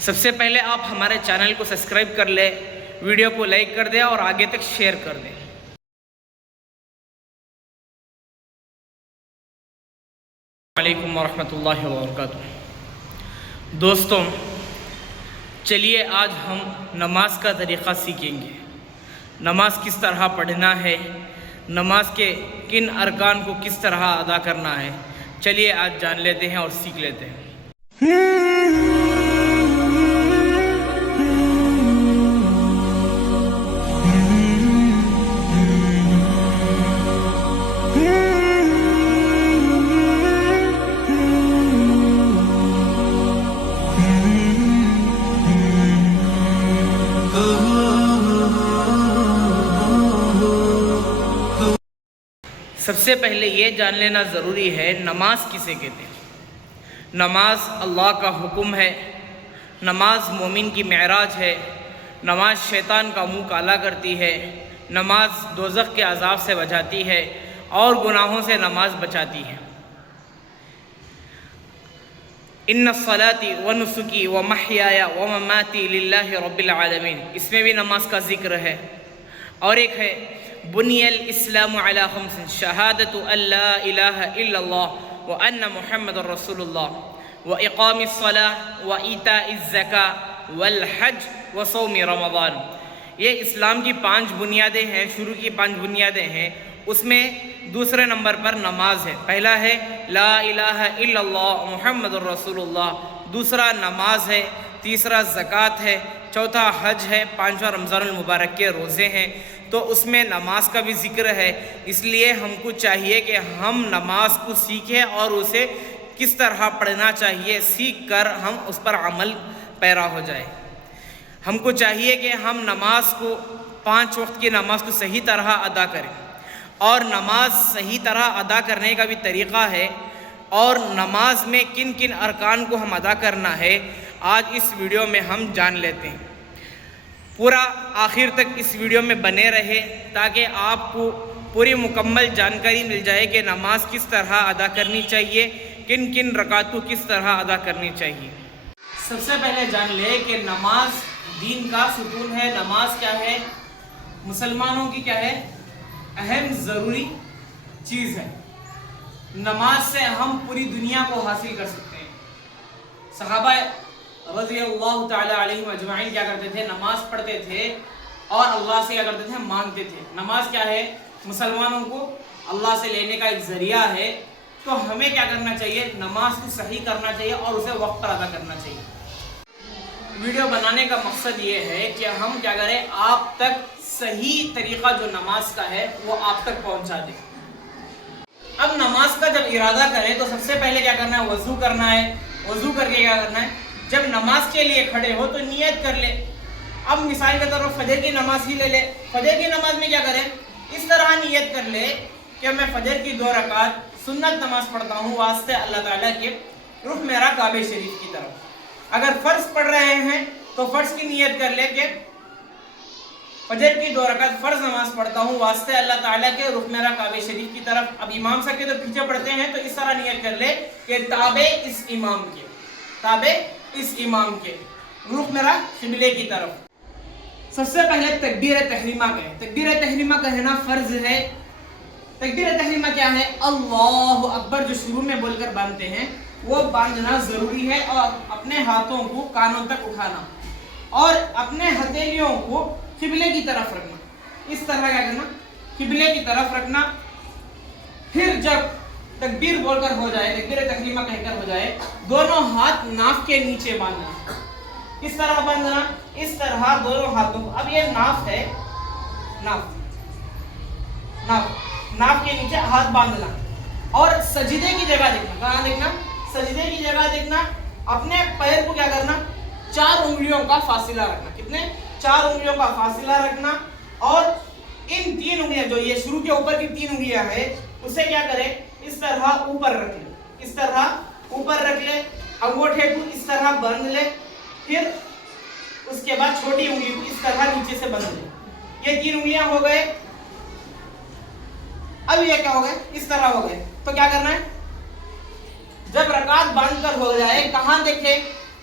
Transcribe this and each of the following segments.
سب سے پہلے آپ ہمارے چینل کو سبسکرائب کر لیں، ویڈیو کو لائک کر دیں اور آگے تک شیئر کر دیں۔ السلام علیکم ورحمۃ اللہ وبرکاتہ۔ دوستوں، چلیے آج ہم نماز کا طریقہ سیکھیں گے۔ نماز کس طرح پڑھنا ہے، نماز کے کن ارکان کو کس طرح ادا کرنا ہے، چلیے آج جان لیتے ہیں اور سیکھ لیتے ہیں۔ سب سے پہلے یہ جان لینا ضروری ہے نماز کسے کہتے ہیں۔ نماز اللہ کا حکم ہے، نماز مومن کی معراج ہے، نماز شیطان کا منہ کالا کرتی ہے، نماز دوزخ کے عذاب سے بچاتی ہے اور گناہوں سے نماز بچاتی ہے۔ ان الصلاۃ ونسکی ومحیای ومماتی للہ رب العالمین، اس میں بھی نماز کا ذکر ہے۔ اور ایک ہے بنی الاسلام علی خمس، شہادت ان لا الہ الا اللہ وان محمد رسول اللہ واقام الصلاۃ وایتاء الزکاۃ والحج وصوم رمضان۔ یہ اسلام کی 5 بنیادیں ہیں، شروع کی 5 بنیادیں ہیں۔ اس میں دوسرے نمبر پر نماز ہے۔ پہلا ہے لا الہ الا اللہ محمد رسول اللہ، دوسرا نماز ہے، تیسرا زکوٰۃ ہے، چوتھا حج ہے، 5واں رمضان المبارک کے روزے ہیں۔ تو اس میں نماز کا بھی ذکر ہے، اس لیے ہم کو چاہیے کہ ہم نماز کو سیکھیں اور اسے کس طرح پڑھنا چاہیے سیکھ کر ہم اس پر عمل پیرا ہو جائے۔ ہم کو چاہیے کہ ہم نماز کو 5 وقت کی نماز کو صحیح طرح ادا کریں، اور نماز صحیح طرح ادا کرنے کا بھی طریقہ ہے، اور نماز میں کن کن ارکان کو ہم ادا کرنا ہے آج اس ویڈیو میں ہم جان لیتے ہیں۔ پورا آخر تک اس ویڈیو میں بنے رہے تاکہ آپ کو پوری مکمل جانکاری مل جائے کہ نماز کس طرح ادا کرنی چاہیے، کن کن رکعت کو کس طرح ادا کرنی چاہیے۔ سب سے پہلے جان لے کہ نماز دین کا ستون ہے۔ نماز کیا ہے؟ مسلمانوں کی کیا ہے؟ اہم ضروری چیز ہے۔ نماز سے ہم پوری دنیا کو حاصل کر سکتے ہیں۔ صحابہ رضی اللہ تعالی علیہم اجمعین کیا کرتے تھے؟ نماز پڑھتے تھے اور اللہ سے کیا کرتے تھے؟ مانگتے تھے۔ نماز کیا ہے؟ مسلمانوں کو اللہ سے لینے کا ایک ذریعہ ہے۔ تو ہمیں کیا کرنا چاہیے؟ نماز کو صحیح کرنا چاہیے اور اسے وقت پر ادا کرنا چاہیے۔ ویڈیو بنانے کا مقصد یہ ہے کہ ہم کیا کریں، آپ تک صحیح طریقہ جو نماز کا ہے وہ آپ تک پہنچا دیں۔ اب نماز کا جب ارادہ کریں تو سب سے پہلے کیا کرنا ہے؟ وضو کرنا ہے۔ وضو کر کے کیا کرنا ہے؟ جب نماز کے لیے کھڑے ہو تو نیت کر لے۔ اب مثال کے طور پر فجر کی نماز ہی لے لے۔ فجر کی نماز میں کیا کریں؟ اس طرح نیت کر لے کہ میں فجر کی 2 رکعت سنت نماز پڑھتا ہوں واسطے اللہ تعالیٰ کے، رخ میرا کعبہ شریف کی طرف۔ اگر فرض پڑھ رہے ہیں تو فرض کی نیت کر لے کہ فجر کی 2 رکعت فرض نماز پڑھتا ہوں واسطے اللہ تعالیٰ کے، رخ میرا کعبہ شریف کی طرف۔ اب امام صاحب کے تو پیچھے پڑھتے ہیں تو اس طرح نیت کر لے کہ تابع اس امام کے، تابع اس امام کے، رخ میرا قبلے کی طرف۔ سب سے پہلے تکبیر تحریمہ کہیں۔ تکبیر تحریمہ کہنا فرض ہے۔ تکبیر تحریمہ کیا ہے؟ اللہ اکبر جو شروع میں بول کر باندھتے ہیں وہ باندھنا ضروری ہے، اور اپنے ہاتھوں کو کانوں تک اٹھانا اور اپنے ہتھیلیوں کو قبلے کی طرف رکھنا۔ اس طرح کیا کرنا؟ قبلے کی طرف رکھنا۔ پھر جب تکبیر بول کر ہو جائے، تکبیر تحریمہ کہہ کر ہو جائے، دونوں ہاتھ ناف کے نیچے باندھنا۔ کس طرح باندھنا؟ اس طرح دونوں ہاتھوں کو۔ اب یہ ناف ہے، ناف کے نیچے ہاتھ باندھنا، اور سجدے کی جگہ دیکھنا۔ کہاں دیکھنا؟ سجدے کی جگہ دیکھنا۔ اپنے پیر کو کیا کرنا؟ 4 انگلیوں کا فاصلہ رکھنا۔ کتنے؟ 4 انگلیوں کا فاصلہ رکھنا، اور ان 3 انگلیاں جو یہ شروع کے اوپر کی 3 انگلیاں ہیں اسے کیا کرے؟ اس طرح اوپر رکھ لے، اس طرح اوپر رکھ لے، انگوٹھے کو اس طرح بند لے، پھر اس کے بعد چھوٹی انگلی کو اس طرح نیچے سے بند لے۔ یہ 3 انگلیاں ہو گئے۔ اب یہ کیا ہو گئے؟ اس طرح ہو گئے۔ تو کیا کرنا ہے؟ جب رکعت باندھ کر ہو جائے، کہاں دیکھے؟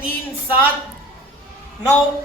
3, 7, 9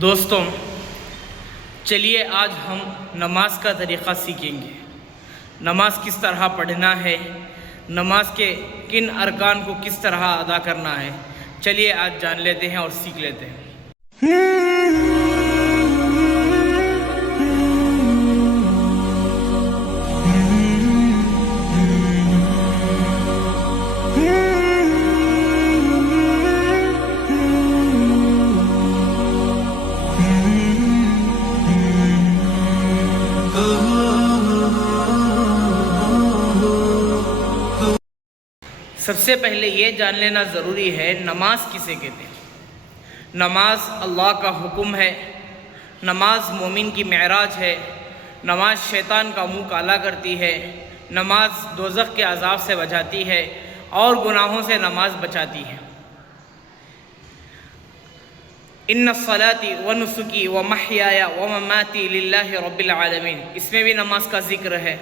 دوستوں چلیے آج ہم نماز کا طریقہ سیکھیں گے. نماز کس طرح پڑھنا ہے, نماز کے کن ارکان کو کس طرح ادا کرنا ہے, چلیے آج جان لیتے ہیں اور سیکھ لیتے ہیں. سب سے پہلے یہ جان لینا ضروری ہے نماز کسے کہتے ہیں. نماز اللہ کا حکم ہے, نماز مومن کی معراج ہے, نماز شیطان کا منہ کالا کرتی ہے, نماز دوزخ کے عذاب سے بچاتی ہے اور گناہوں سے نماز بچاتی ہے. ان الصلاۃ ونسکی ومحیای ومماتی للہ رب العالمین, اس میں بھی نماز کا ذکر ہے.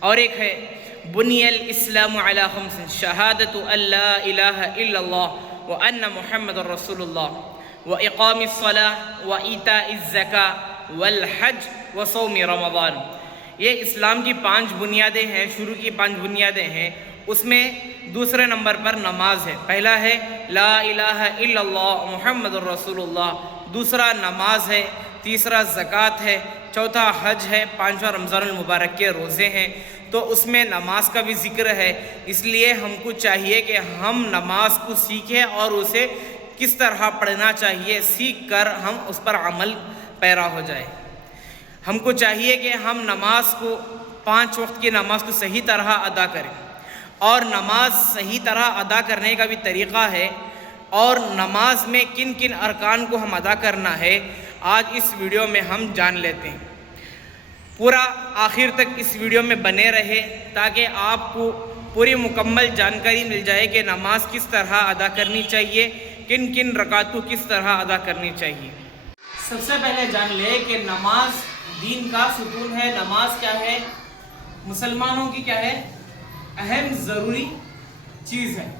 اور ایک ہے بنی الاسلام علی خمس شہادت ان لا الہ الا اللہ وان محمد رسول اللہ واقام الصلاۃ وایتاء الزکاۃ والحج وصوم رمضان. یہ اسلام کی 5 بنیادیں ہیں, شروع کی 5 بنیادیں ہیں. اس میں دوسرے نمبر پر نماز ہے. پہلا ہے لا الہ الا اللہ محمد رسول اللہ, دوسرا نماز ہے, تیسرا زکوٰۃ ہے, چوتھا حج ہے, 5واں رمضان المبارک کے روزے ہیں. تو اس میں نماز کا بھی ذکر ہے. اس لیے ہم کو چاہیے کہ ہم نماز کو سیکھیں اور اسے کس طرح پڑھنا چاہیے سیکھ کر ہم اس پر عمل پیرا ہو جائے. ہم کو چاہیے کہ ہم نماز کو 5 وقت کی نماز کو صحیح طرح ادا کریں, اور نماز صحیح طرح ادا کرنے کا بھی طریقہ ہے, اور نماز میں کن کن ارکان کو ہم ادا کرنا ہے آج اس ویڈیو میں ہم جان لیتے ہیں. پورا آخر تک اس ویڈیو میں بنے رہے تاکہ آپ کو پوری مکمل جانکاری مل جائے کہ نماز کس طرح ادا کرنی چاہیے, کن کن رکعت کو کس طرح ادا کرنی چاہیے. سب سے پہلے جان لے کہ نماز دین کا ستون ہے. نماز کیا ہے, مسلمانوں کی کیا ہے, اہم ضروری چیز ہے.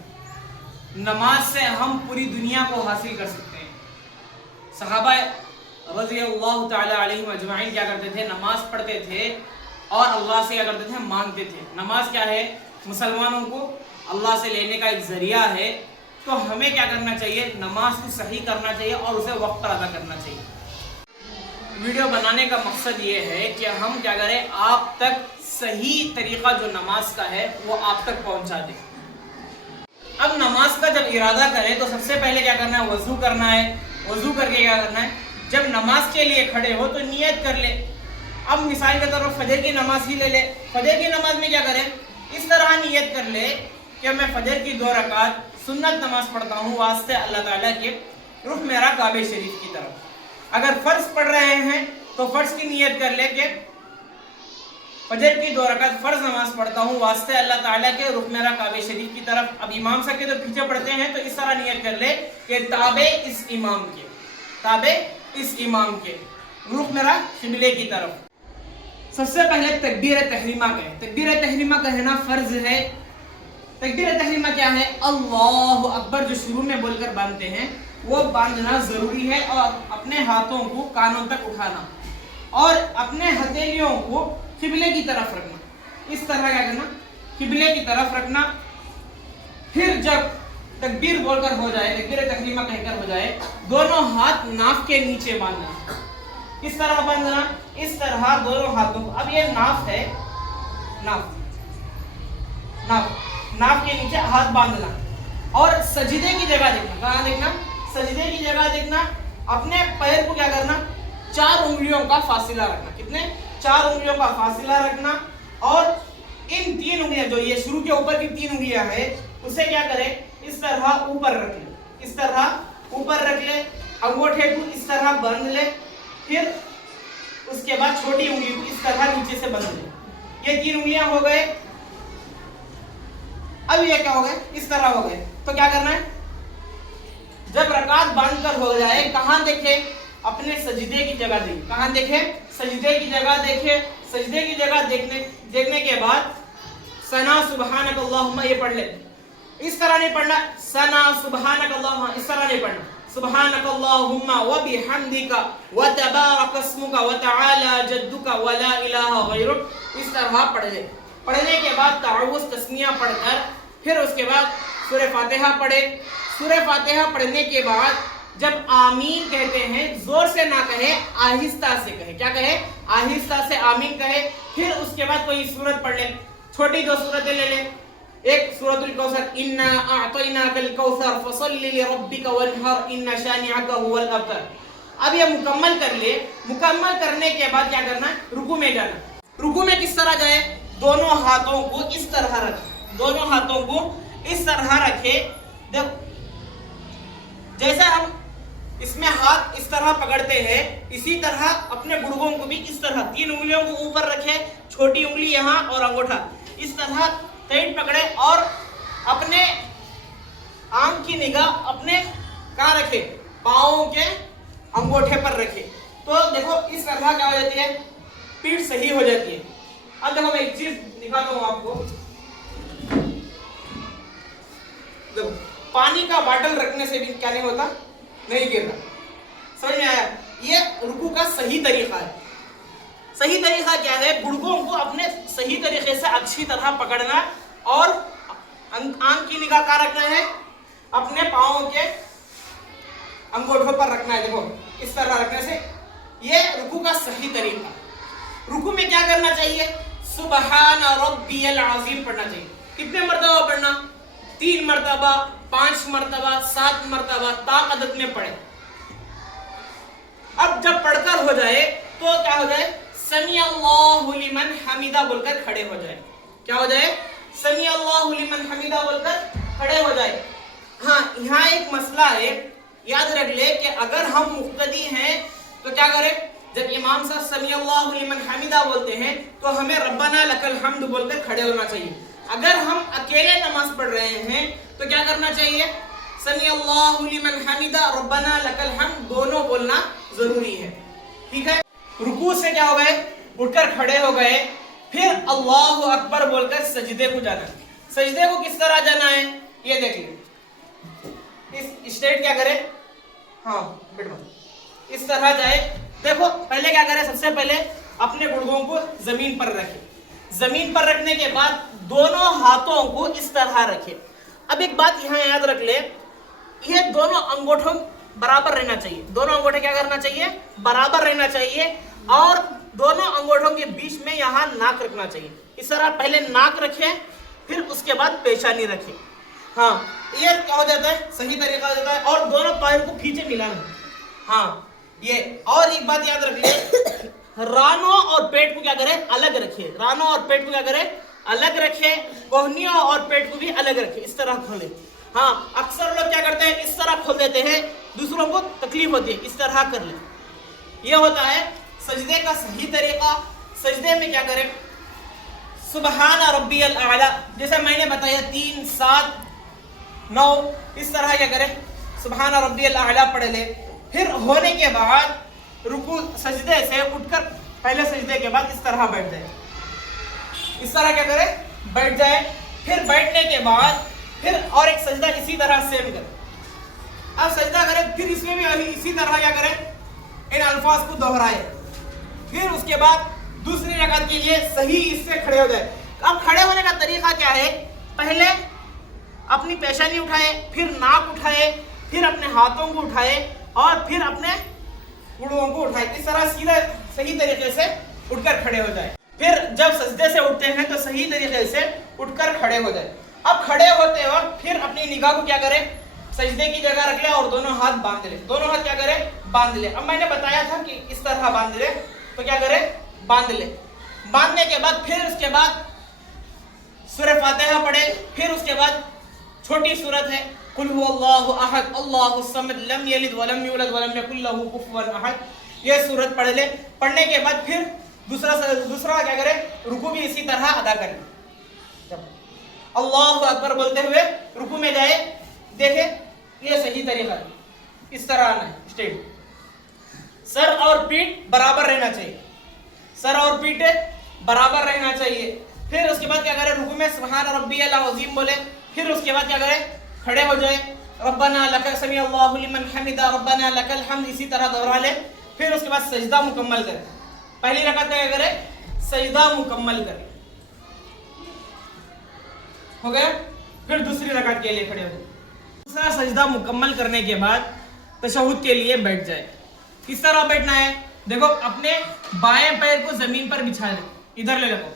نماز سے ہم پوری دنیا کو حاصل کر سکتے ہیں. صحابہ رضی اللہ تعالی علیہم اجمعین کیا کرتے تھے, نماز پڑھتے تھے اور اللہ سے کیا کرتے تھے, مانگتے تھے. نماز کیا ہے, مسلمانوں کو اللہ سے لینے کا ایک ذریعہ ہے. تو ہمیں کیا کرنا چاہیے, نماز کو صحیح کرنا چاہیے اور اسے وقت پر ادا کرنا چاہیے. ویڈیو بنانے کا مقصد یہ ہے کہ ہم کیا کریں, آپ تک صحیح طریقہ جو نماز کا ہے وہ آپ تک پہنچا دیں. اب نماز کا جب ارادہ کریں تو سب سے پہلے کیا کرنا ہے, وضو کرنا ہے. وضو کر کے کیا کرنا ہے, جب نماز کے لیے کھڑے ہو تو نیت کر لے. اب مثال کے طور پر فجر کی نماز ہی لے لے. فجر کی نماز میں کیا کریں, اس طرح نیت کر لے کہ میں فجر کی 2 رکعت سنت نماز پڑھتا ہوں واسطے اللہ تعالیٰ کے, رخ میرا کعبہ شریف کی طرف. اگر فرض پڑھ رہے ہیں تو فرض کی نیت کر لے کہ فجر کی 2 رکعت فرض نماز پڑھتا ہوں واسطے اللہ تعالیٰ کے, رخ میرا کعبہ شریف کی طرف. اب امام صاحب کے تو پیچھے پڑھتے ہیں تو اس طرح نیت کر لے کہ تابع اس امام کے, تابع اس امام کے, رخ میرا قبلے کی طرف. سب سے پہلے تکبیر تحریمہ کہیں. تکبیر تحریمہ کہنا فرض ہے. تکبیر تحریمہ کیا ہے, اللہ اکبر جو شروع میں بول کر باندھتے ہیں وہ باندھنا ضروری ہے, اور اپنے ہاتھوں کو کانوں تک اٹھانا اور اپنے ہتھیلیوں کو قبلے کی طرف رکھنا. اس طرح کیا کرنا, قبلے کی طرف رکھنا. پھر جب تکبیر بول کر ہو جائے, تکبیر تحریمہ کہہ کر ہو جائے, دونوں ہاتھ ناف کے نیچے باندھنا. کس طرح باندھنا, اس طرح دونوں ہاتھوں کو. اب یہ ناف ہے, ناف کے نیچے ہاتھ باندھنا, اور سجدے کی جگہ دیکھنا. کہاں دیکھنا, سجدے کی جگہ دیکھنا. اپنے پیر کو کیا کرنا, 4 انگلیوں کا فاصلہ رکھنا. کتنے, 4 انگلیوں کا فاصلہ رکھنا. اور ان 3 انگلیاں جو یہ شروع کے اوپر کی 3 انگلیاں ہیں اسے کیا کرے, اس طرح اوپر رکھ لے. اس طرح اوپر رکھ لے. انگوٹھے کو اس طرح باندھ لے. پھر اس کے بعد چھوٹی انگلی کو اس طرح نیچے سے باندھ لے. یہ 3 انگلیاں ہو گئے. اب یہ کیا ہو گئے, اس طرح ہو گئے. تو کیا کرنا ہے, جب رکعت باندھ کر ہو جائے کہاں دیکھے, اپنے سجدے کی جگہ دیکھے. کہاں دیکھے, سجدے کی جگہ دیکھے. سجدے کی جگہ دیکھنے کے بعد ثنا سبحانک اللہم یہ پڑھ لے. اس طرح نہیں پڑھنا, ثنا سبحانک اللہم, اس طرح نہیں پڑھنا. سبحانک اللہم و بحمدک و تبارک اسمک و تعالی جدک و لا الہ غیرک، اس طرح پڑھ لے۔ پڑھنے کے بعد تعوذ تسمیہ پڑھ کر پھر اس کے بعد سورہ فاتحہ پڑھے۔ سورہ فاتحہ پڑھنے کے بعد جب آمین کہتے ہیں زور سے نہ کہے، آہستہ سے کہے۔ کیا کہے؟ آہستہ سے آمین کہے۔ پھر اس کے بعد کوئی سورت پڑھ لے، چھوٹی دو سورتیں لے لے، ایک سورۃ الکوثر، انا اعطیناک الکوثر فصل لربک وانحر ان شانئک هو الابتر۔ اب یہ مکمل کر لے۔ مکمل کرنے کے بعد کیا کرنا ہے؟ رکوع میں جانا۔ رکوع میں کس طرح جائے؟ دونوں ہاتھوں کو اس طرح رکھے، دونوں ہاتھوں کو اس طرح رکھے۔ جیسا ہم اس میں ہاتھ اس طرح پکڑتے ہیں، اسی طرح اپنے گڑگوں کو بھی اس طرح 3 انگلیوں کو اوپر رکھے، چھوٹی انگلی یہاں اور انگوٹھا اس طرح ٹائٹ پکڑے، اور اپنے آنکھ کی نگاہ اپنے کہاں رکھے؟ پاؤں کے انگوٹھے پر رکھے۔ تو دیکھو اس طرح کیا ہو جاتی ہے؟ پیٹھ صحیح ہو جاتی ہے۔ اب دیکھو میں ایک چیز دکھاتا ہوں آپ کو۔ دیکھو پانی کا باٹل رکھنے سے بھی کیا نہیں ہوتا؟ نہیں گرتا۔ سمجھ میں آیا؟ یہ رکوع کا صحیح طریقہ ہے۔ صحیح طریقہ کیا ہے؟ گڑگوں کو اپنے صحیح طریقے سے اچھی طرح پکڑنا اور آنکھ کی نگاہ کہاں رکھنا ہے؟ اپنے پاؤں کے انگوٹھوں پر رکھنا ہے۔ دیکھو اس طرح رکھنے سے یہ رکوع کا صحیح طریقہ۔ رکوع میں کیا کرنا چاہیے؟ سبحان ربی العظیم پڑھنا چاہیے۔ کتنے مرتبہ پڑھنا؟ 3 مرتبہ، 5 مرتبہ، 7 مرتبہ، طاق عدد میں پڑھے۔ اب جب پڑھ کر ہو جائے تو کیا ہو جائے؟ سمیع اللہ لمن حمیدہ بول کر کھڑے ہو جائے۔ کیا ہو جائے؟ سمیع اللہ لمن حمیدہ بول کر کھڑے ہو جائے۔ ہاں یہاں ایک مسئلہ ہے، یاد رکھ لے کہ اگر ہم مقتدی ہیں تو کیا کریں؟ جب امام صاحب سمیع اللہ لمن حمیدہ بولتے ہیں تو ہمیں ربنا لک الحمد بول کر کھڑے ہونا چاہیے۔ اگر ہم اکیلے نماز پڑھ رہے ہیں تو کیا کرنا چاہیے؟ سمیع اللہ لمن حمیدہ ربنا لک الحمد دونوں بولنا ضروری ہے۔ ٹھیک ہے؟ رکوع سے کیا ہو گئے؟ اٹھ کر کھڑے ہو گئے، پھر اللہ اکبر بول کر سجدے کو جانا۔ سجدے کو کس طرح جانا ہے؟ یہ دیکھ لیں، اس اسٹیٹ کیا کرے؟ ہاں بیٹھو اس طرح جائے۔ دیکھو پہلے کیا کرے؟ سب سے پہلے اپنے گڑگوں کو زمین پر رکھے۔ زمین پر رکھنے کے بعد دونوں ہاتھوں کو اس طرح رکھے۔ اب ایک بات یہاں یاد رکھ لے، یہ دونوں انگوٹھوں برابر رہنا چاہیے۔ دونوں انگوٹھے کیا کرنا چاہیے؟ برابر رہنا چاہیے، اور دونوں انگوٹھوں کے بیچ میں یہاں ناک رکھنا چاہیے۔ اس طرح پہلے ناک رکھے، پھر اس کے بعد پیشانی رکھے۔ ہاں یہ کیا ہو جاتا ہے؟ صحیح طریقہ ہو جاتا ہے۔ اور دونوں پیر کو کھینچے ملانا۔ ہاں یہ اور ایک بات یاد رکھ لیں، رانوں اور پیٹ کو کیا کرے؟ الگ رکھے۔ رانوں اور پیٹ کو کیا کرے؟ الگ رکھے۔ کوہنیوں اور پیٹ کو بھی الگ رکھے، اس طرح کھولے۔ ہاں اکثر لوگ کیا کرتے ہیں؟ اس طرح کھول دیتے ہیں، دوسروں کو تکلیف ہوتی ہے، اس طرح کر لیں۔ یہ ہوتا ہے سجدے کا صحیح طریقہ۔ سجدے میں کیا کرے؟ سبحان ربی الاعلی، جیسا میں نے بتایا 3، 7، 9 اس طرح کیا کرے؟ سبحان ربی الاعلی پڑھ لے۔ پھر ہونے کے بعد رکوع سجدے سے اٹھ کر پہلے سجدے کے بعد اس طرح بیٹھ جائے۔ اس طرح کیا کرے؟ بیٹھ جائے۔ پھر بیٹھنے کے بعد پھر اور ایک سجدہ اسی طرح سیم کرے۔ اب سجدہ کرے، پھر اس میں بھی اسی طرح کیا کرے؟ ان الفاظ کو دہرائے۔ پھر اس کے بعد دوسری رکعت کے لیے صحیح اس سے کھڑے ہو جائے۔ اب کھڑے ہونے کا طریقہ کیا ہے؟ پہلے اپنی پیشانی اٹھائے، پھر ناک اٹھائے، پھر اپنے ہاتھوں کو اٹھائے، اور پھر اپنے گڑوں کو اٹھائے۔ اس طرح سیدھا صحیح طریقے سے اٹھ کر کھڑے ہو جائے۔ پھر جب سجدے سے اٹھتے ہیں تو صحیح طریقے سے اٹھ کر کھڑے ہو جائے۔ اب کھڑے ہوتے وقت پھر اپنی نگاہ کو کیا کرے؟ سجدے کی جگہ رکھ لے اور دونوں ہاتھ باندھ لے۔ دونوں ہاتھ کیا کرے؟ باندھ لے۔ اب میں نے بتایا تھا کہ اس طرح باندھ لے، تو کیا کرے؟ باندھ لے۔ باندھنے کے بعد پھر اس کے بعد سورہ فاتحہ پڑھے۔ پھر اس کے بعد چھوٹی سورت ہے قل هو اللہ احد اللہ الصمد لم یلد ولم یولد ولم یکن له کفوا احد، یہ سورت پڑھ لے۔ پڑھنے کے بعد پھر دوسرا کیا کرے؟ رکوع بھی اسی طرح ادا کرے۔ اللہ اکبر بولتے ہوئے رکوع میں جائے۔ دیکھیں یہ صحیح طریقہ ہے، اس طرح آنا ہے اسٹیٹ۔ سر اور پیٹھ برابر رہنا چاہیے، سر اور پیٹھ برابر رہنا چاہیے۔ پھر اس کے بعد کیا کرے؟ رکوع میں سبحان ربی العظیم بولے۔ پھر اس کے بعد کیا کرے؟ کھڑے ہو جائے, ربنا لک سمی اللہ لمن حمدا ربنا لک الحمد اسی طرح دوہرا لے. پھر اس کے بعد سجدہ مکمل کرے. پہلی رکعت میں کیا کرے, سجدہ مکمل کرے, ہو گیا. پھر دوسری رکعت کے لیے کھڑے ہو جائے. دوسرا سجدہ مکمل کرنے کے بعد تشہد کے لیے بیٹھ جائے. کس طرح بیٹھنا ہے, دیکھو اپنے بائیں پیر کو زمین پر بچھا دے, ادھر لے لگو,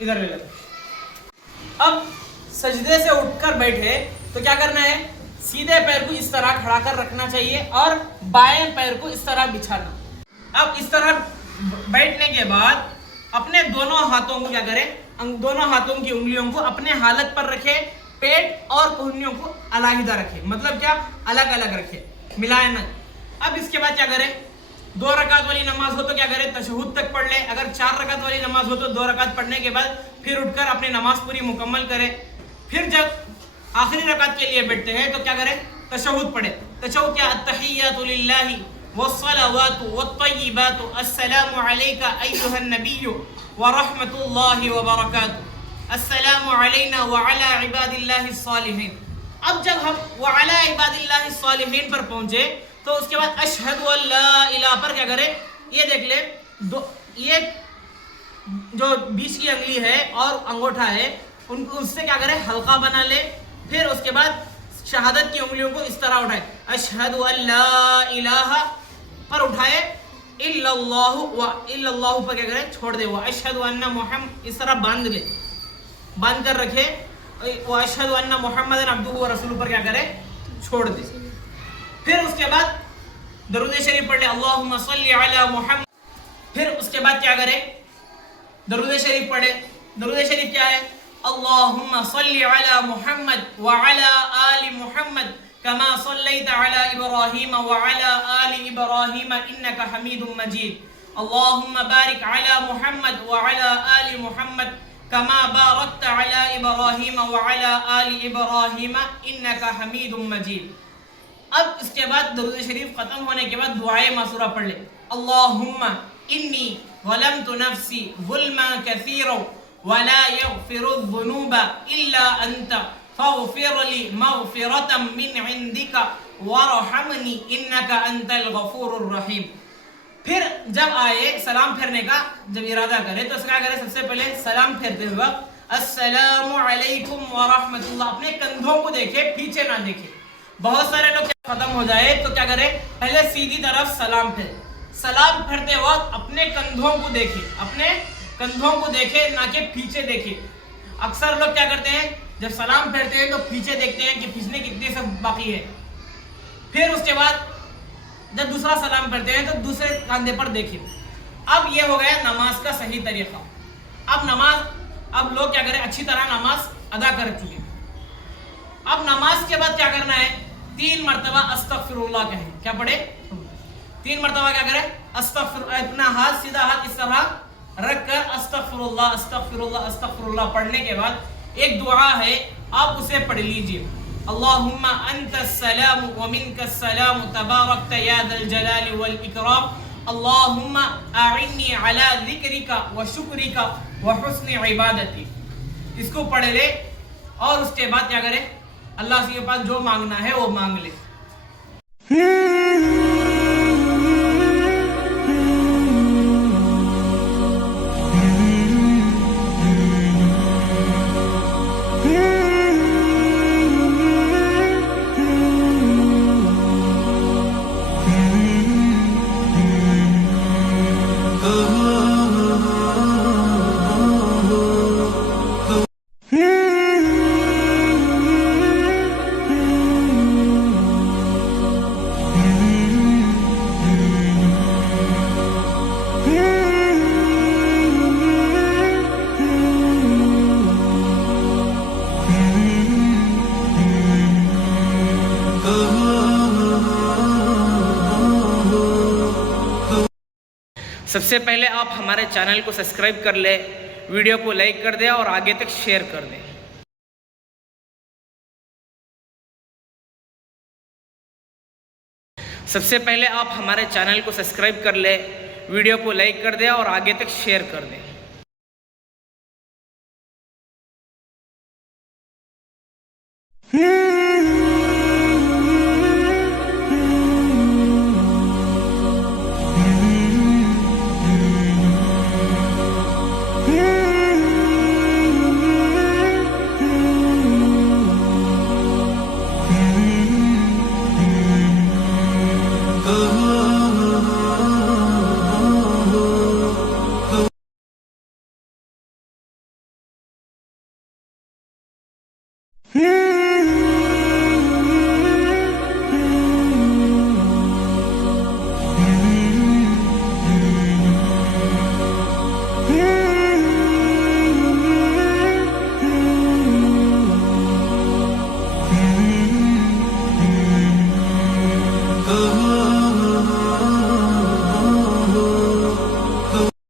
ادھر لے لگو. اب سجدے سے اٹھ کر بیٹھے تو کیا کرنا ہے, سیدھے پیر کو اس طرح کھڑا کر رکھنا چاہیے اور بائیں پیر کو اس طرح بچھانا. اب اس طرح بیٹھنے کے بعد اپنے دونوں ہاتھوں کو کیا کرے, دونوں ہاتھوں کی انگلیوں کو اپنے حالت پر رکھے, پیٹ اور کہنیوں کو علیحدہ رکھے, مطلب کیا, الگ الگ رکھے, ملائے نہ. اب اس کے بعد کیا کرے, 2 رکعت والی نماز ہو تو کیا کرے, تشہد تک پڑھ لے. اگر 4 رکعت والی نماز ہو تو 2 رکعت پڑھنے کے بعد پھر اٹھ کر اپنی نماز پوری مکمل کرے. پھر جب آخری رکعت کے لیے بیٹھتے ہیں تو کیا کرے, تشہد پڑھے. تشہد کیا, التحیات للہ والصلوات والطیبات السلام علیک ایھا النبی ورحمۃ اللہ وبرکاتہ السلام علینا وعلی عباد اللہ الصالحین. اب جب ہم وعلی عباد اللہ الصالحین پر پہنچے تو اس کے بعد اشہد ان لا الہ پر کیا کرے, یہ دیکھ لے, یہ جو بیچ کی انگلی ہے اور انگوٹھا ہے ان کو اس سے کیا کرے, حلقہ بنا لے. پھر اس کے بعد شہادت کی انگلیوں کو اس طرح اٹھائے, اشہد ان لا الہ پر اٹھائے, الا اللہ پر کیا کرے, چھوڑ دے. وہ اشہد ان محمد اس طرح باندھ لے, باندھ کر رکھے. وہ اشہد ان محمد عبدہ و رسولہ پر کیا کرے, چھوڑ دے. پھر اس کے بعد درود شریف پڑھ لے, اللہم صلی علی محمد. پھر اس کے بعد کیا کرے, درود شریف پڑھے. درود شریف کیا ہے, اللہم صلی علی محمد وعلی آل محمد کما صلیت علی ابراہیم وعلی آل ابراہیم انکا حمید مجید. اللہم بارک علی محمد وعلی آل محمد کما بارکت علی ابراہیم وعلی آل ابراہیم انکا حمید مجید. اب اس کے بعد درود شریف ختم ہونے کے بعد دعائے معصورہ پڑھ لے, اللہم انی ظلمت نفسی ظلما کثیرا ولا یغفر الذنوب الا انت فاغفر لی مغفرۃ من عندک وارحمنی انک انت الغفور الرحیم. پھر جب آئے سلام پھیرنے کا, جب ارادہ کرے تو اس کا کرے, سب سے پہلے سلام پھیرتے ہوئے السلام علیکم ورحمۃ اللہ, اپنے کندھوں کو دیکھے, پیچھے نہ دیکھے. بہت سارے لوگ ختم ہو جائے تو کیا کرے, پہلے سیدھی طرف سلام پھیرے. سلام پھیرتے وقت اپنے کندھوں کو دیکھے, اپنے کندھوں کو دیکھے, نہ کہ پیچھے دیکھے. اکثر لوگ کیا کرتے ہیں, جب سلام پھیرتے ہیں تو پیچھے دیکھتے ہیں کہ پیچھے کتنے سب باقی ہے. پھر اس کے بعد جب دوسرا سلام پھیرتے ہیں تو دوسرے کاندھے پر دیکھیں. اب یہ ہو گیا نماز کا صحیح طریقہ. اب لوگ کیا کریں, اچھی طرح نماز ادا کر چکے. اب نماز کے بعد کیا کرنا ہے, 3 مرتبہ استغفر اللہ کہیں. کیا پڑھے, 3 مرتبہ کیا کرے, استغفر. اپنا ہاتھ سیدھا ہاتھ اس طرح رکھ کر استغفر اللہ استغفر اللہ استغفر اللہ پڑھنے کے بعد ایک دعا ہے, آپ اسے پڑھ لیجئے. اللہم انت السلام ومنک السلام تبارکت یا ذا الجلال والاکرام اللہم اعنی علی ذکرک وشکرک وحسن عبادتی. اس کو پڑھ لے اور اس کے بعد کیا کرے, اللہ سے کے پاس جو مانگنا ہے وہ مانگ لے. سب سے پہلے آپ ہمارے چینل کو سبسکرائب کر لیں, ویڈیو کو لائک کر دیں اور آگے تک شیئر کر دیں. سب سے پہلے آپ ہمارے چینل کو سبسکرائب کر لیں, ویڈیو کو لائک کر دیں اور آگے تک شیئر کر دیں.